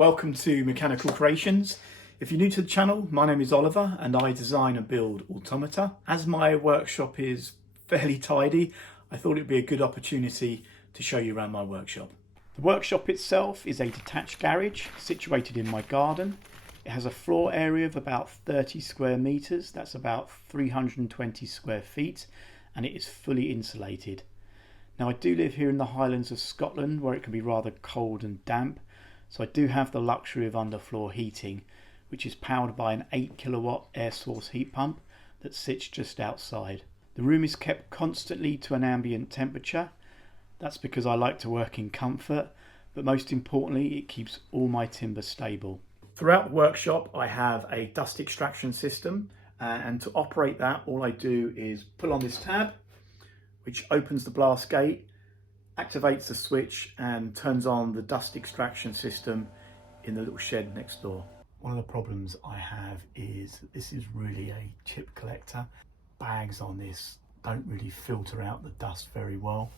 welcome to Mechanical Creations. If you're new to the channel, my name is Oliver and I design and build automata. As my workshop is fairly tidy, I thought it'd be a good opportunity to show you around my workshop. The workshop itself is a detached garage situated in my garden. It has a floor area of about 30 square meters, that's about 320 square feet, and it is fully insulated. Now I do live here in the Highlands of Scotland where it can be rather cold and damp, so I do have the luxury of underfloor heating, which is powered by an 8 kilowatt air source heat pump that sits just outside. The room is kept constantly to an ambient temperature. That's because I like to work in comfort, but most importantly it keeps all my timber stable. Throughout the workshop I have a dust extraction system, and to operate that all I do is pull on this tab, which opens the blast gate, activates the switch and turns on the dust extraction system in the little shed next door. One of the problems I have is this is really a chip collector. Bags on this don't really filter out the dust very well.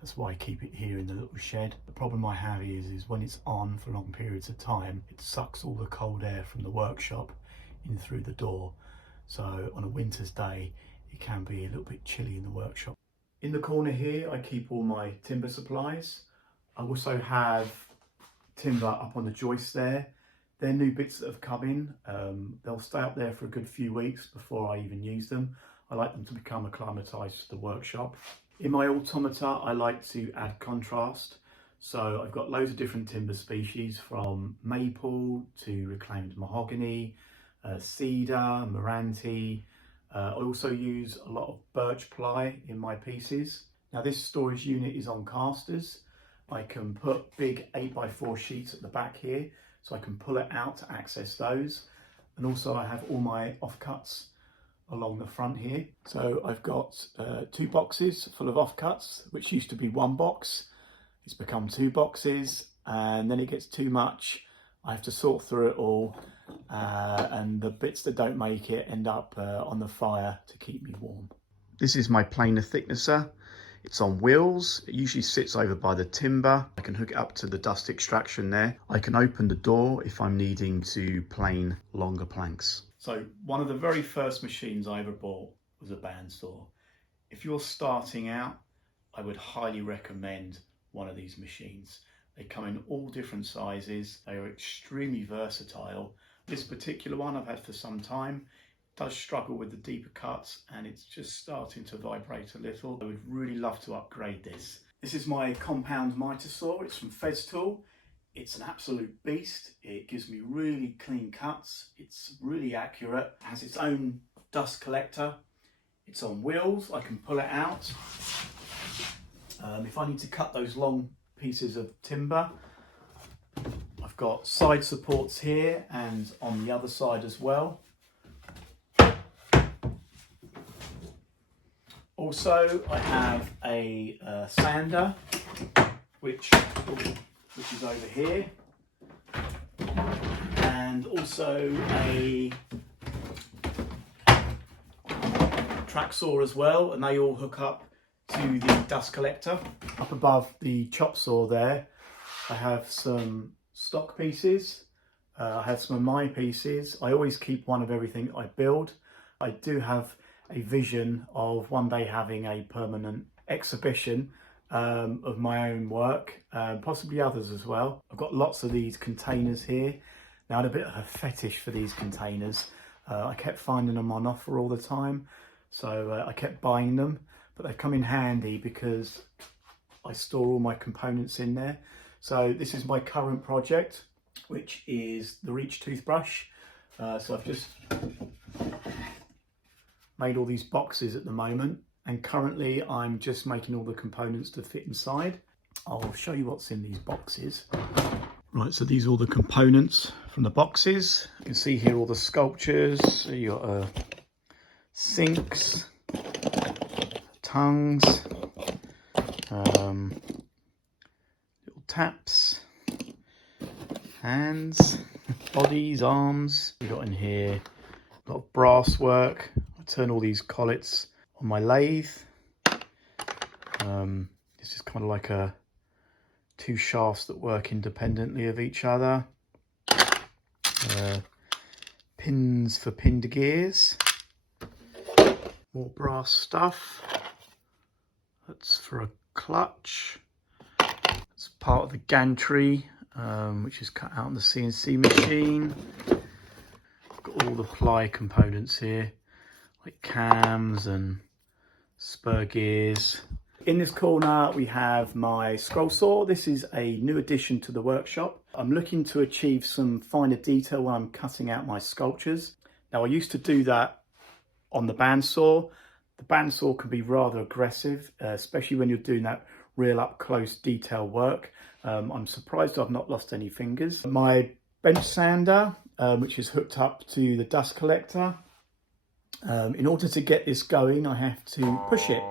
That's why I keep it here in the little shed. The problem I have is when it's on for long periods of time, it sucks all the cold air from the workshop in through the door. So on a winter's day, it can be a little bit chilly in the workshop. In the corner here, I keep all my timber supplies. I also have timber up on the joist there. They're new bits that have come in. They'll stay up there for a good few weeks before I even use them. I like them to become acclimatised to the workshop. In my automata, I like to add contrast. So I've got loads of different timber species, from maple to reclaimed mahogany, cedar, Meranti. I also use a lot of birch ply in my pieces. Now this storage unit is on casters. I can put big 8x4 sheets at the back here, so I can pull it out to access those. And also I have all my offcuts along the front here. So I've got 2 boxes full of offcuts, which used to be 1 box. It's become 2 boxes, and then it gets too much. I have to sort through it all, and the bits that don't make it end up on the fire to keep me warm. This is my planer thicknesser. It's on wheels. It usually sits over by the timber. I can hook it up to the dust extraction there. I can open the door if I'm needing to plane longer planks. So one of the very first machines I ever bought was a bandsaw. If you're starting out, I would highly recommend one of these machines. They come in all different sizes. They are extremely versatile. This particular one I've had for some time. Does struggle with the deeper cuts and it's just starting to vibrate a little. I would really love to upgrade this. This is my compound miter saw. It's from Festool. It's an absolute beast. It gives me really clean cuts. It's really accurate. It has its own dust collector. It's on wheels. I can pull it out. If I need to cut those long pieces of timber, I've got side supports here and on the other side as well. Also, I have a sander, which is over here, and also a track saw as well, and they all hook up to the dust collector. Up above the chop saw there, I have some stock pieces. I have some of my pieces. I always keep one of everything I build. I do have a vision of one day having a permanent exhibition of my own work, possibly others as well. I've got lots of these containers here. Now I had a bit of a fetish for these containers. I kept finding them on offer all the time, so I kept buying them, but they've come in handy because I store all my components in there. So this is my current project, which is the Reach toothbrush. So I've just made all these boxes at the moment, and currently I'm just making all the components to fit inside. I'll show you what's in these boxes. Right, so these are all the components from the boxes. You can see here all the sculptures. So you got sinks, tongues, little taps, hands, bodies, arms. We've got in here a lot of brass work. I turn all these collets on my lathe. This is kind of like 2 shafts that work independently of each other. Pins for pinned gears. More brass stuff. That's for a clutch. It's part of the gantry, which is cut out on the CNC machine. Got all the ply components here, like cams and spur gears. In this corner we have my scroll saw. This is a new addition to the workshop. I'm looking to achieve some finer detail when I'm cutting out my sculptures. Now I used to do that on the bandsaw. The bandsaw can be rather aggressive, especially when you're doing that real up close detail work. I'm surprised I've not lost any fingers. My bench sander, which is hooked up to the dust collector. In order to get this going, I have to push it,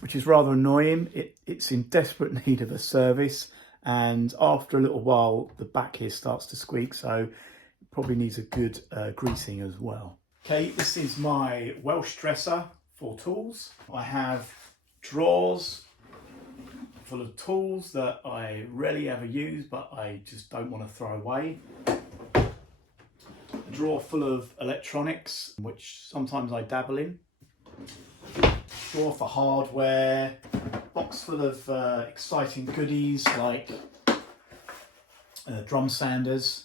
which is rather annoying. It's in desperate need of a service, and after a little while the back here starts to squeak, so it probably needs a good greasing as well. Okay, this is my Welsh dresser for tools. I have drawers full of tools that I rarely ever use, but I just don't want to throw away. A drawer full of electronics, which sometimes I dabble in. Drawer for hardware. Box full of exciting goodies like drum sanders.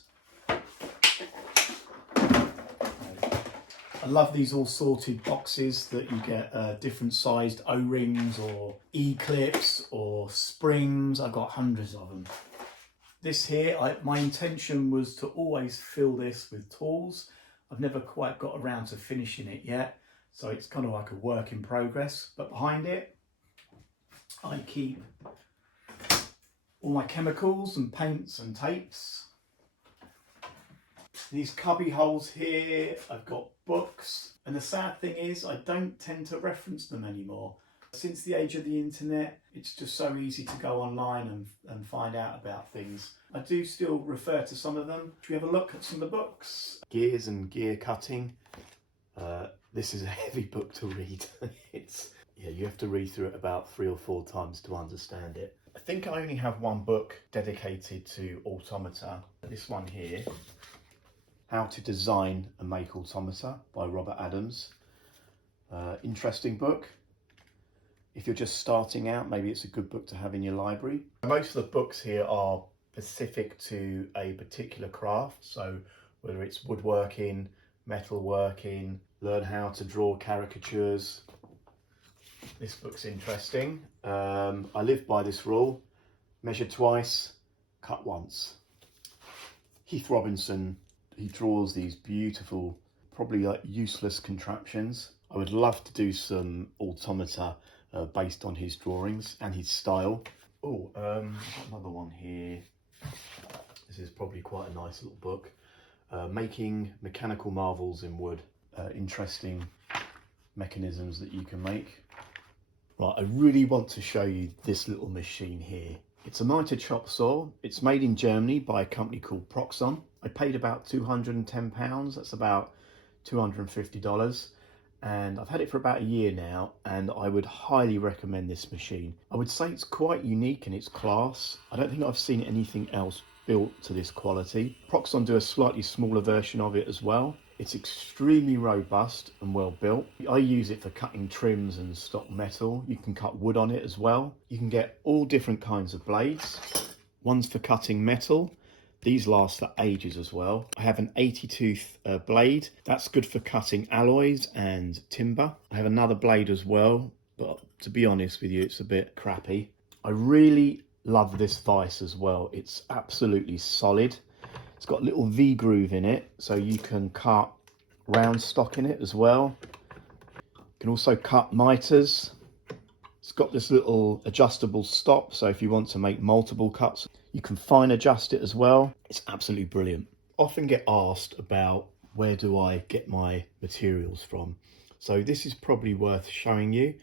I love these all sorted boxes that you get different sized O-rings or E-clips or springs. I've got hundreds of them. This here, my intention was to always fill this with tools. I've never quite got around to finishing it yet, so it's kind of like a work in progress. But behind it, I keep all my chemicals and paints and tapes. These cubby holes here, I've got books, and the sad thing is I don't tend to reference them anymore. Since the age of the internet, it's just so easy to go online and find out about things. I do still refer to some of them. Should we have a look at some of the books? Gears and gear cutting. This is a heavy book to read. You have to read through it about 3 or 4 times to understand it. I think I only have one book dedicated to automata. This one here. How to Design and Make Automata by Robert Adams. Interesting book. If you're just starting out, maybe it's a good book to have in your library. Most of the books here are specific to a particular craft. So whether it's woodworking, metalworking, learn how to draw caricatures. This book's interesting. I live by this rule: measure twice, cut once. Heath Robinson, he draws these beautiful, probably like useless contraptions. I would love to do some automata based on his drawings and his style. Oh, I've got another one here. This is probably quite a nice little book. Making mechanical marvels in wood. Interesting mechanisms that you can make. Right, I really want to show you this little machine here. It's a miter chop saw. It's made in Germany by a company called Proxxon. I paid about £210. That's about $250. And I've had it for about a year now, and I would highly recommend this machine. I would say it's quite unique in its class. I don't think I've seen anything else built to this quality. Proxxon do a slightly smaller version of it as well. It's extremely robust and well built. I use it for cutting trims and stock metal. You can cut wood on it as well. You can get all different kinds of blades. One's for cutting metal. These last for ages as well. I have an 80 tooth blade. That's good for cutting alloys and timber. I have another blade as well, but to be honest with you, it's a bit crappy. I really love this vise as well. It's absolutely solid. It's got a little V groove in it, so you can cut round stock in it as well. You can also cut miters. It's got this little adjustable stop, so if you want to make multiple cuts, you can fine adjust it as well. It's absolutely brilliant. Often get asked about where do I get my materials from. So this is probably worth showing you.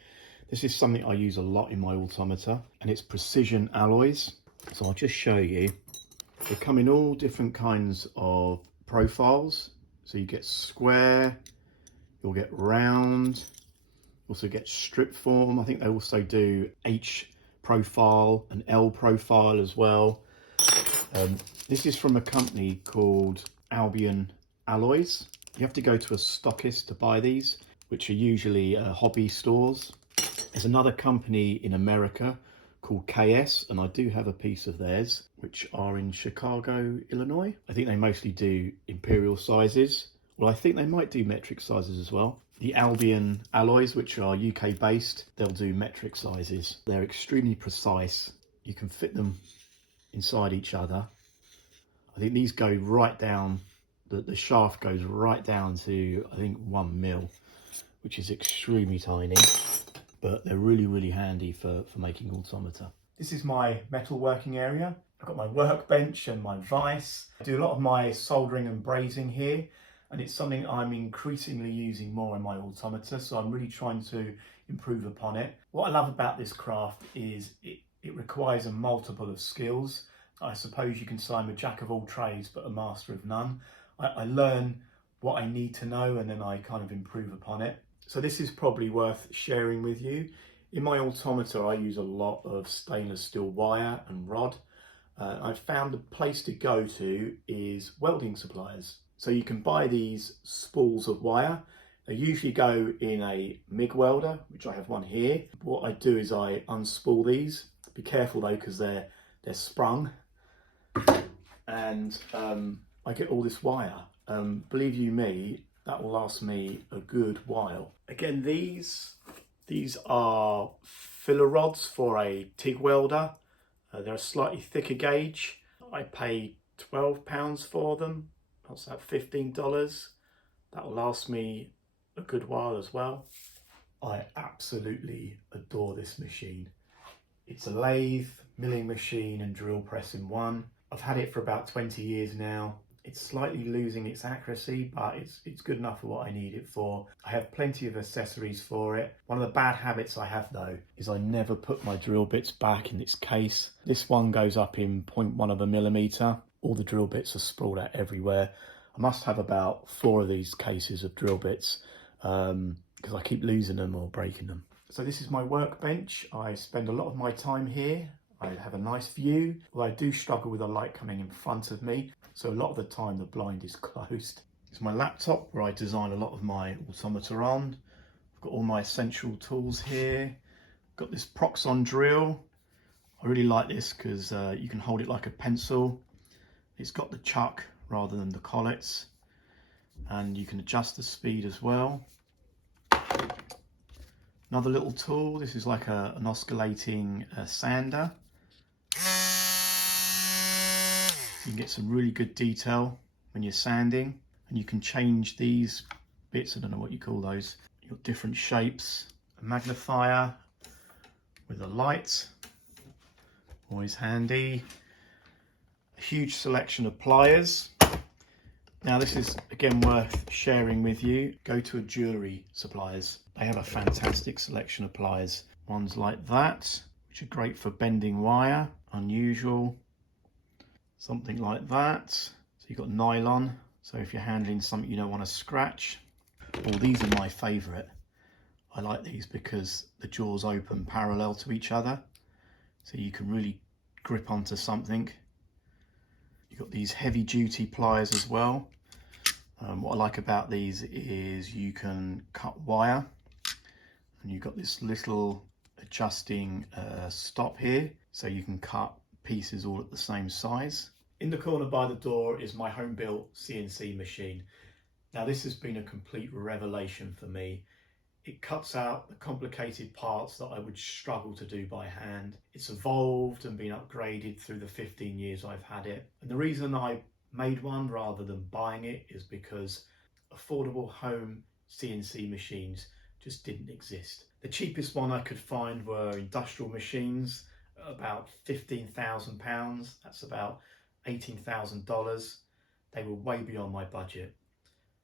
This is something I use a lot in my automata, and it's precision alloys. So I'll just show you. They come in all different kinds of profiles. So you get square, you'll get round, also get strip form. I think they also do H profile and L profile as well. This is from a company called Albion alloys. You have to go to a stockist to buy these, which are usually hobby stores. There's another company in America called KS, and I do have a piece of theirs, which are in Chicago, Illinois. I think they mostly do imperial sizes. Well, I think they might do metric sizes as well. The Albion alloys, which are UK based, they'll do metric sizes. They're extremely precise. You can fit them inside each other. I think these go right down, the shaft goes right down to, I think, 1 mil, which is extremely tiny, but they're really handy for making automata. This is my metalworking area. I've got my workbench and my vise. I do a lot of my soldering and brazing here, and it's something I'm increasingly using more in my automata, so I'm really trying to improve upon it. What I love about this craft is it requires a multiple of skills. I suppose you can say I'm a jack of all trades but a master of none. I learn what I need to know and then I kind of improve upon it. So this is probably worth sharing with you. In my automata I use a lot of stainless steel wire and rod. I've found the place to go to is welding suppliers. So you can buy these spools of wire. They usually go in a MIG welder, which I have one here. What I do is I unspool these. Be careful though, because they're sprung. And I get all this wire. Believe you me, that will last me a good while. Again, these are filler rods for a TIG welder. They're a slightly thicker gauge. I paid £12 for them. What's that, $15? That will last me a good while as well. I absolutely adore this machine. It's a lathe, milling machine and drill press in one. I've had it for about 20 years now. It's slightly losing its accuracy, but it's good enough for what I need it for. I have plenty of accessories for it. One of the bad habits I have though is I never put my drill bits back in its case. This one goes up in 0.1 of a millimeter. All the drill bits are sprawled out everywhere. I must have about 4 of these cases of drill bits because I keep losing them or breaking them. So this is my workbench. I spend a lot of my time here. I have a nice view, although I do struggle with the light coming in front of me. So a lot of the time the blind is closed. It's my laptop where I design a lot of my automata on. I've got all my essential tools here. Got this Proxxon drill. I really like this because you can hold it like a pencil. It's got the chuck rather than the collets. And you can adjust the speed as well. Another little tool, this is like an oscillating sander. You can get some really good detail when you're sanding, and you can change these bits, I don't know what you call those, your different shapes. A magnifier with a light, always handy. A huge selection of pliers. Now this is again worth sharing with you. Go to a jewellery suppliers. They have a fantastic selection of pliers. Ones like that, which are great for bending wire, unusual. Something like that. So you've got nylon. So if you're handling something you don't want to scratch. Well, these are my favourite. I like these because the jaws open parallel to each other. So you can really grip onto something. You've got these heavy duty pliers as well. What I like about these is you can cut wire, and you've got this little adjusting stop here, so you can cut pieces all at the same size. In the corner by the door is my home built CNC machine. Now this has been a complete revelation for me. It cuts out the complicated parts that I would struggle to do by hand. It's evolved and been upgraded through the 15 years I've had it. And the reason I made one rather than buying it is because affordable home CNC machines just didn't exist. The cheapest one I could find were industrial machines, about £15,000. That's about $18,000. They were way beyond my budget.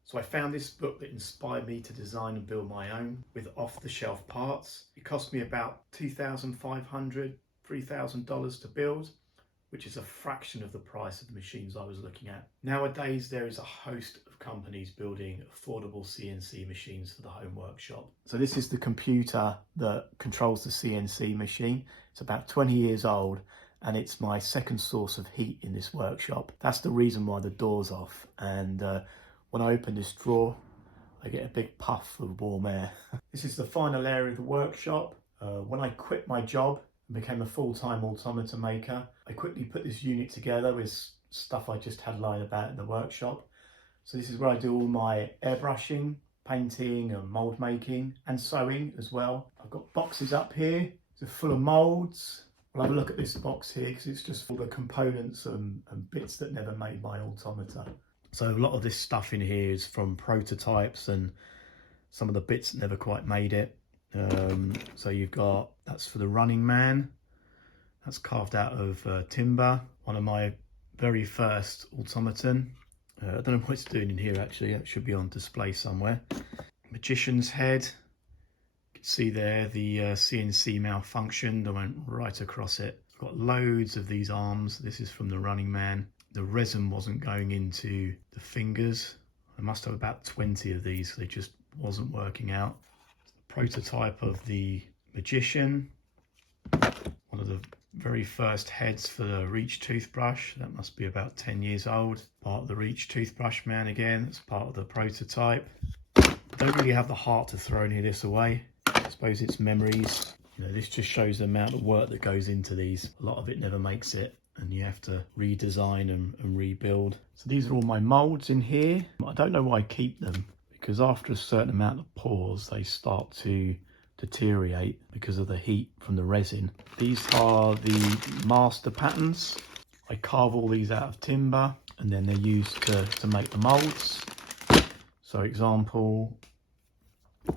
So I found this book that inspired me to design and build my own with off-the-shelf parts. It cost me about $2,500, $3,000 to build, which is a fraction of the price of the machines I was looking at. Nowadays, there is a host of companies building affordable CNC machines for the home workshop. So this is the computer that controls the CNC machine. It's about 20 years old, and it's my second source of heat in this workshop. That's the reason why the door's off, and when I open this drawer, I get a big puff of warm air. This is the final area of the workshop. When I quit my job and became a full-time automata maker, I quickly put this unit together with stuff I just had lying about in the workshop. So this is where I do all my airbrushing, painting and mould making, and sewing as well. I've got boxes up here, they're full of moulds. I'll have a look at this box here because it's just full of components and bits that never made my automata. So a lot of this stuff in here is from prototypes and some of the bits that never quite made it. So you've got, that's for the running man. That's carved out of timber. One of my very first automaton. I don't know what it's doing in here actually. That should be on display somewhere. Magician's head. You can see there the CNC malfunctioned. I went right across it. I've got loads of these arms. This is from the running man. The resin wasn't going into the fingers. I must have about 20 of these. They just wasn't working out. Prototype of the magician. One of the very first heads for the Reach toothbrush. That must be about 10 years old. Part of the Reach toothbrush man again. That's part of the prototype. I don't really have the heart to throw any of this away. I suppose it's memories. You know, this just shows the amount of work that goes into these. A lot of it never makes it, and you have to redesign and rebuild. So these are all my moulds in here. I don't know why I keep them, because after a certain amount of pours, they start to deteriorate because of the heat from the resin. These are the master patterns. I carve all these out of timber, and then they're used to make the moulds. So example,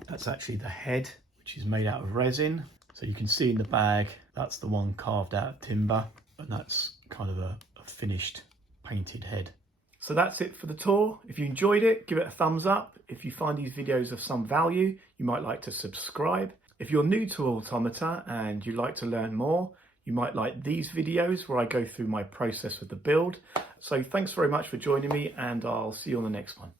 that's actually the head, which is made out of resin. So you can see in the bag, that's the one carved out of timber, and that's kind of a finished painted head. So that's it for the tour. If you enjoyed it, give it a thumbs up. If you find these videos of some value, you might like to subscribe. If you're new to Automata and you'd like to learn more, you might like these videos where I go through my process with the build. So thanks very much for joining me, and I'll see you on the next one.